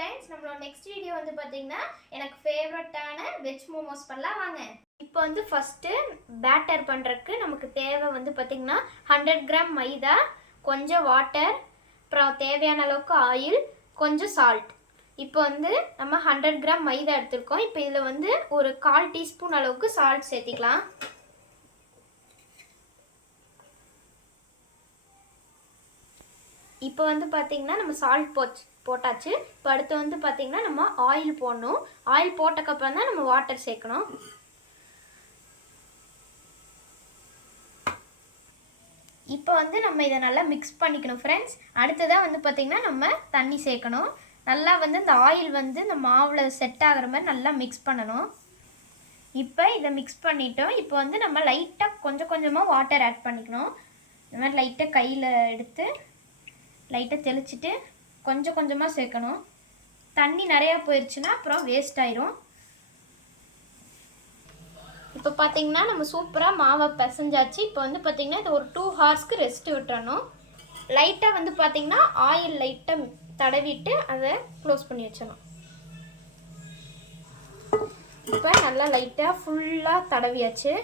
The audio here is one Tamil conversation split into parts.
फ्रेंड्स நம்மளோட நெக்ஸ்ட் வீடியோ வந்து பாத்தீங்கன்னா எனக்கு ஃபேவரட்டான வெஜ் மோமோஸ் பண்ணலாம் வாங்க. இப்போ வந்து ஃபர்ஸ்ட் பேட்டர் பண்றதுக்கு நமக்கு தேவை வந்து பாத்தீங்கன்னா 100 கிராம் மைதா, கொஞ்சம் வாட்டர், அப்புறம் தேவையான அளவுக்கு ஆயில், கொஞ்சம் சால்ட். இப்போ வந்து நம்ம 100 கிராம் மைதா எடுத்துர்க்கோம். இப்போ இதுல வந்து ஒரு 1/4 டீஸ்பூன் அளவுக்கு சால்ட் சேர்த்திக்கலாம். இப்போ வந்து பாத்தீங்கன்னா நம்ம சால்ட் போட்டாச்சு. இப்போ அடுத்து வந்து பாத்தீங்கன்னா நம்ம ஆயில் போடணும். ஆயில் போட்டதுக்கு அப்புறம் தான் நம்ம வாட்டர் சேர்க்கணும். இப்போ வந்து நம்ம இதை நல்லா மிக்ஸ் பண்ணிக்கணும் ஃப்ரெண்ட்ஸ். அடுத்ததாக வந்து பாத்தீங்கன்னா நம்ம தண்ணி சேர்க்கணும். நல்லா வந்து இந்த ஆயில் வந்து இந்த மாவில் செட் ஆகிற மாதிரி நல்லா மிக்ஸ் பண்ணணும். இப்போ இதை மிக்ஸ் பண்ணிட்டோம். இப்போ வந்து நம்ம லைட்டாக கொஞ்சம் கொஞ்சமாக வாட்டர் ஆட் பண்ணிக்கணும். இந்த மாதிரி லைட்டாக கையில் எடுத்து லைட்டாக தெளிச்சிட்டு கொஞ்சம் கொஞ்சமாக சேர்க்கணும். தண்ணி நிறையா போயிடுச்சுன்னா அப்புறம் வேஸ்ட் ஆயிரும். இப்போ பார்த்தீங்கன்னா நம்ம சூப்பராக மாவை பிசைஞ்சாச்சு. இப்போ வந்து பார்த்திங்கன்னா இது ஒரு 2 ஹவர்ஸ்க்கு ரெஸ்ட் விட்டுறணும். லைட்டாக வந்து பார்த்திங்கன்னா ஆயில் லைட்டாக தடவிட்டு அதை க்ளோஸ் பண்ணி வச்சிடணும். இப்போ நல்லா லைட்டாக ஃபுல்லாக தடவியாச்சு.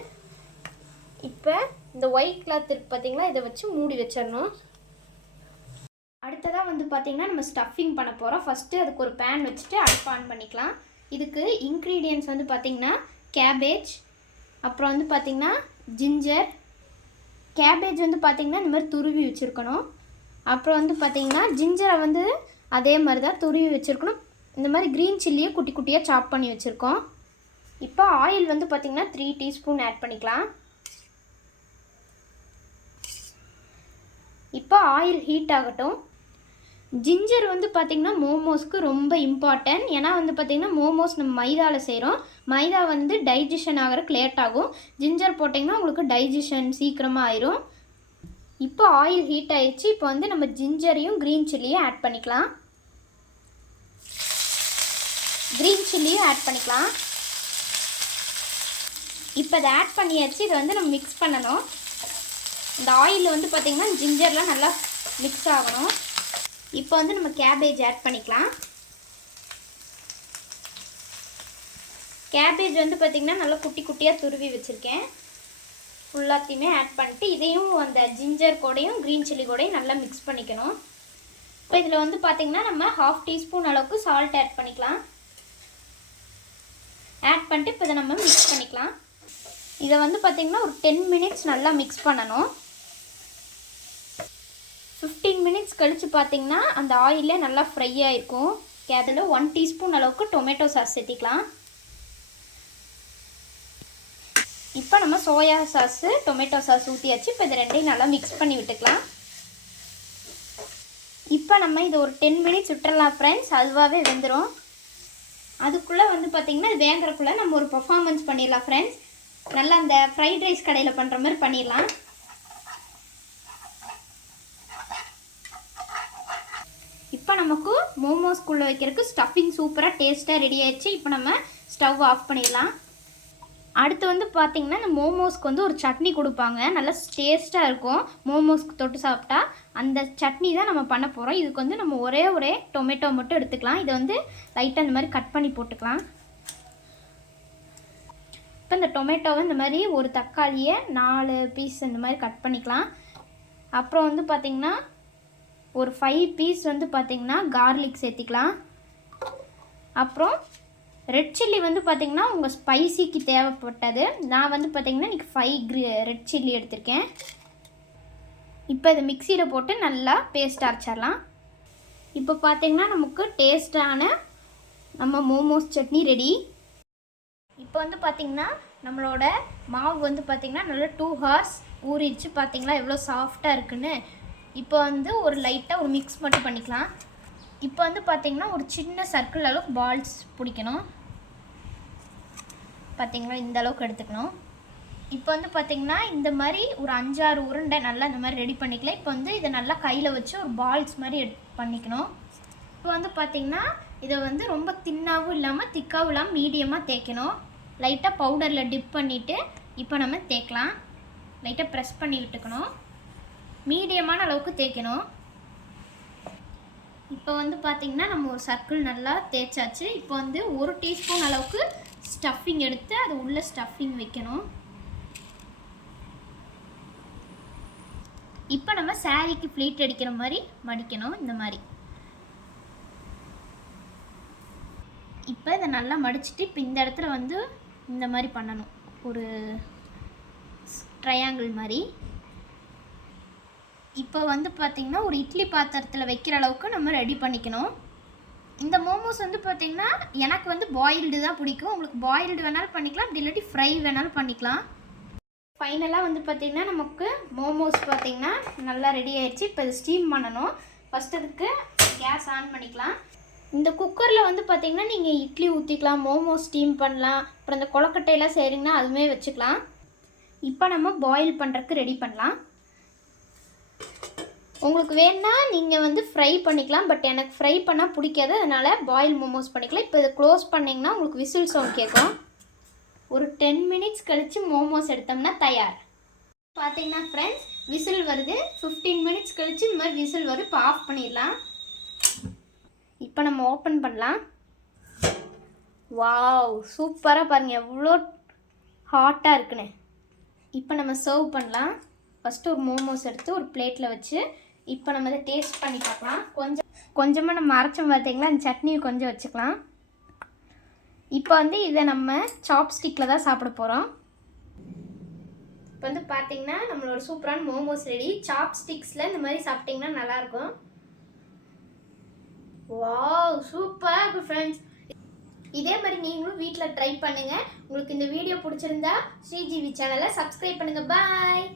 இப்போ இந்த ஒயிட் கிளாத் இருக்கு பார்த்திங்களா, இதை வச்சு மூடி வச்சிடணும். அடுத்ததாக வந்து பார்த்திங்கன்னா நம்ம ஸ்டஃபிங் பண்ண போகிறோம். ஃபஸ்ட்டு அதுக்கு ஒரு பேன் வச்சுட்டு அடுப்பு ஆன் பண்ணிக்கலாம். இதுக்கு இன்க்ரீடியன்ட்ஸ் வந்து பார்த்திங்கன்னா கேபேஜ், அப்புறம் வந்து பார்த்திங்கன்னா ஜிஞ்சர். கேபேஜ் வந்து பார்த்திங்கன்னா இந்த மாதிரி துருவி வச்சுருக்கணும். அப்புறம் வந்து பார்த்திங்கன்னா ஜிஞ்சரை வந்து அதே மாதிரி தான் துருவி வச்சுருக்கணும். இந்த மாதிரி க்ரீன் சில்லியை குட்டி குட்டியாக சாப் பண்ணி வச்சுருக்கோம். இப்போ ஆயில் வந்து பார்த்திங்கன்னா 3 டீஸ்பூன் ஆட் பண்ணிக்கலாம். இப்போ ஆயில் ஹீட் ஆகட்டும். ஜிஞ்சர் வந்து பார்த்திங்கன்னா மோமோஸ்க்கு ரொம்ப இம்பார்ட்டன்ட். ஏன்னா வந்து பார்த்திங்கன்னா மோமோஸ் நம்ம மைதாவில் செய்கிறோம். மைதா வந்து டைஜஷன் ஆகிறதுக்கு லேட் ஆகும். ஜிஞ்சர் போட்டிங்கன்னா உங்களுக்கு டைஜஷன் சீக்கிரமாக ஆயிரும். இப்போ ஆயில் ஹீட் ஆயிடுச்சு. இப்போ வந்து நம்ம ஜிஞ்சரையும் க்ரீன் சில்லியும் ஆட் பண்ணிக்கலாம். க்ரீன் சில்லியும் ஆட் பண்ணிக்கலாம். இப்போ இதை ஆட் பண்ணியாச்சு. இதை வந்து நம்ம மிக்ஸ் பண்ணணும். இந்த ஆயில் வந்து பார்த்திங்கன்னா ஜிஞ்சர்லாம் நல்லா மிக்ஸ் ஆகணும். இப்போ வந்து நம்ம கேபேஜ் ஆட் பண்ணிக்கலாம். கேபேஜ் வந்து பார்த்திங்கன்னா நல்லா குட்டி குட்டியாக துருவி வச்சுருக்கேன். ஃபுல்லாத்தையுமே ஆட் பண்ணிட்டு இதையும் அந்த ஜிஞ்சர் கூடையும் க்ரீன் சில்லி கூடையும் நல்லா மிக்ஸ் பண்ணிக்கணும். இப்போ இதில் வந்து பார்த்திங்கன்னா நம்ம 1/2 டீஸ்பூன் அளவுக்கு சால்ட் ஆட் பண்ணிக்கலாம். ஆட் பண்ணிட்டு இப்போ இதை நம்ம மிக்ஸ் பண்ணிக்கலாம். இதை வந்து பார்த்திங்கன்னா ஒரு 10 மினிட்ஸ் நல்லா மிக்ஸ் பண்ணணும். 15 மினிட்ஸ் கழித்து பார்த்திங்கன்னா அந்த ஆயிலே நல்லா ஃப்ரை ஆகிருக்கும். அதில் 1 டீஸ்பூன் அளவுக்கு டொமேட்டோ சாஸ் சேர்த்திக்கலாம். இப்போ நம்ம சோயா சாஸு டொமேட்டோ சாஸ் ஊற்றியாச்சு. இப்போ இது ரெண்டையும் நல்லா மிக்ஸ் பண்ணி விட்டுக்கலாம். இப்போ நம்ம இது ஒரு 10 மினிட்ஸ் விட்டுறலாம் ஃப்ரெண்ட்ஸ். அதுவாகவே வெந்துடும். அதுக்குள்ளே வந்து பார்த்திங்கன்னா இது வேங்குறதுக்குள்ளே நம்ம ஒரு பர்ஃபார்மன்ஸ் பண்ணிடலாம் ஃப்ரெண்ட்ஸ். நல்லா அந்த ஃப்ரைட் ரைஸ் கடையில் பண்ணுற மாதிரி பண்ணிடலாம். இப்போ நமக்கு மோமோஸ்குள்ளே வைக்கிறதுக்கு ஸ்டஃபிங் சூப்பராக டேஸ்ட்டாக ரெடி ஆயிடுச்சு. இப்போ நம்ம ஸ்டவ் ஆஃப் பண்ணிடலாம். அடுத்து வந்து பார்த்திங்கன்னா இந்த மோமோஸ்க்கு வந்து ஒரு சட்னி கொடுப்பாங்க. நல்லா டேஸ்ட்டாக இருக்கும். மோமோஸ்க்கு தொட்டு சாப்பிட்டா அந்த சட்னி தான் நம்ம பண்ண போகிறோம். இதுக்கு வந்து நம்ம ஒரே டொமேட்டோ மட்டும் எடுத்துக்கலாம். இதை வந்து லைட்டாக இந்த மாதிரி கட் பண்ணி போட்டுக்கலாம். இப்போ இந்த டொமேட்டோவை இந்த மாதிரி ஒரு தக்காளியை 4 பீஸ் இந்த மாதிரி கட் பண்ணிக்கலாம். அப்புறம் வந்து பார்த்திங்கன்னா ஒரு 5 பீஸ் வந்து பார்த்திங்கன்னா கார்லிக் சேர்த்திக்கலாம். அப்புறம் ரெட் சில்லி வந்து பார்த்திங்கன்னா உங்கள் ஸ்பைசிக்கு தேவைப்பட்டது. நான் வந்து பார்த்திங்கன்னா இன்றைக்கி 5 ரெட் சில்லி எடுத்திருக்கேன். இப்போ இதை மிக்சியில் போட்டு நல்லா பேஸ்ட் அரைச்சிடலாம். இப்போ பார்த்திங்கன்னா நமக்கு டேஸ்டான நம்ம மோமோஸ் சட்னி ரெடி. இப்போ வந்து பார்த்திங்கன்னா நம்மளோட மாவு வந்து பார்த்திங்கன்னா நல்லா 2 ஹவர்ஸ் ஊறிடுச்சு. பார்த்திங்களா எவ்வளோ சாஃப்டாக இருக்குன்னு. இப்போ வந்து ஒரு லைட்டாக ஒரு மிக்ஸ் மட்டும் பண்ணிக்கலாம். இப்போ வந்து பார்த்திங்கன்னா ஒரு சின்ன சர்க்கிள் அளவுக்கு பால்ஸ் பிடிக்கணும். பார்த்திங்களா இந்த அளவுக்கு எடுத்துக்கணும். இப்போ வந்து பார்த்திங்கன்னா இந்த மாதிரி ஒரு 5-6 உருண்டை நல்லா இந்த மாதிரி ரெடி பண்ணிக்கலாம். இப்போ வந்து இதை நல்லா கையில் வச்சு ஒரு பால்ஸ் மாதிரி பண்ணிக்கணும். இப்போ வந்து பார்த்திங்கன்னா இதை வந்து ரொம்ப தின்னாகவும் இல்லாமல் திக்காகவும் இல்லாமல் மீடியமாக தேய்க்கணும். லைட்டாக பவுடரில் டிப் பண்ணிவிட்டு இப்போ நம்ம தேய்க்கலாம். லைட்டாக ப்ரெஸ் பண்ணி விட்டுக்கணும். மீடியமான அளவுக்கு தேய்க்கணும். இப்போ வந்து பார்த்திங்கன்னா நம்ம ஒரு சர்க்கிள் நல்லா தேய்ச்சாச்சு. இப்போ வந்து 1 டீஸ்பூன் அளவுக்கு ஸ்டஃபிங் எடுத்து அது உள்ளே ஸ்டஃபிங் வைக்கணும். இப்போ நம்ம சாரீக்கு ப்ளீட் அடிக்கிற மாதிரி மடிக்கணும். இந்த மாதிரி இப்போ இதை நல்லா மடிச்சுட்டு இப்போ இந்த இடத்துல வந்து இந்த மாதிரி பண்ணணும். ஒரு ட்ரையாங்கிள் மாதிரி. இப்போ வந்து பார்த்திங்கன்னா ஒரு இட்லி பாத்திரத்தில் வைக்கிற அளவுக்கு நம்ம ரெடி பண்ணிக்கணும். இந்த மோமோஸ் வந்து பார்த்திங்கன்னா எனக்கு வந்து பாயில்டு தான் பிடிக்கும். உங்களுக்கு பாயில்டு வேணாலும் பண்ணிக்கலாம், அப்படி இல்லாட்டி ஃப்ரை வேணாலும் பண்ணிக்கலாம். ஃபைனலாக வந்து பார்த்திங்கன்னா நமக்கு மோமோஸ் பார்த்திங்கன்னா நல்லா ரெடி ஆயிடுச்சு. இப்போ இது ஸ்டீம் பண்ணணும். ஃபஸ்ட் அதுக்கு கேஸ் ஆன் பண்ணிக்கலாம். இந்த குக்கரில் வந்து பார்த்திங்கன்னா நீங்கள் இட்லி ஊற்றிக்கலாம், மோமோஸ் ஸ்டீம் பண்ணலாம், அப்புறம் இந்த கொலக்கட்டையெல்லாம் செய்கிறீங்கன்னா அதுவுமே வச்சுக்கலாம். இப்போ நம்ம பாயில் பண்ணுறதுக்கு ரெடி பண்ணலாம். உங்களுக்கு வேணுன்னா நீங்கள் வந்து ஃப்ரை பண்ணிக்கலாம், பட் எனக்கு ஃப்ரை பண்ணால் பிடிக்காது, அதனால் பாயில் மோமோஸ் பண்ணிக்கலாம். இப்போ இதை க்ளோஸ் பண்ணிங்கன்னா உங்களுக்கு விசில் சவுண்ட் கேட்கும். ஒரு 10 மினிட்ஸ் கழித்து மோமோஸ் எடுத்தோம்னா தயார். பார்த்தீங்கன்னா ஃப்ரெண்ட்ஸ் விசில் வருது. 15 மினிட்ஸ் கழித்து இந்த மாதிரி விசில் வரும். இப்போ ஆஃப் பண்ணிடலாம். இப்போ நம்ம ஓப்பன் பண்ணலாம். வாவ், சூப்பராக பாருங்கள் எவ்வளோ ஹாட்டாக இருக்குன்னு. இப்போ நம்ம சர்வ் பண்ணலாம். ஃபஸ்ட்டு ஒரு மோமோஸ் எடுத்து ஒரு பிளேட்டில் வச்சு இப்போ நம்ம இதை டேஸ்ட் பண்ணி பார்க்கலாம். கொஞ்சமாக நம்ம அரைச்சோம் பார்த்தீங்களா, அந்த சட்னியை கொஞ்சம் வச்சுக்கலாம். இப்போ வந்து இதை நம்ம சாப்ஸ்டிக்கில் தான் சாப்பிட போகிறோம். இப்போ வந்து பார்த்தீங்கன்னா நம்மளோட சூப்பரான மோமோஸ் ரெடி. சாப்ஸ்டிக்ஸில் இந்த மாதிரி சாப்பிட்டிங்கன்னா நல்லாயிருக்கும். வாவ், சூப்பராக இருக்கும் ஃப்ரெண்ட்ஸ். இதே மாதிரி நீங்களும் வீட்டில் ட்ரை பண்ணுங்கள். உங்களுக்கு இந்த வீடியோ பிடிச்சிருந்தா ஸ்ரீஜீவி சேனலை சப்ஸ்கிரைப் பண்ணுங்கள். பாய்.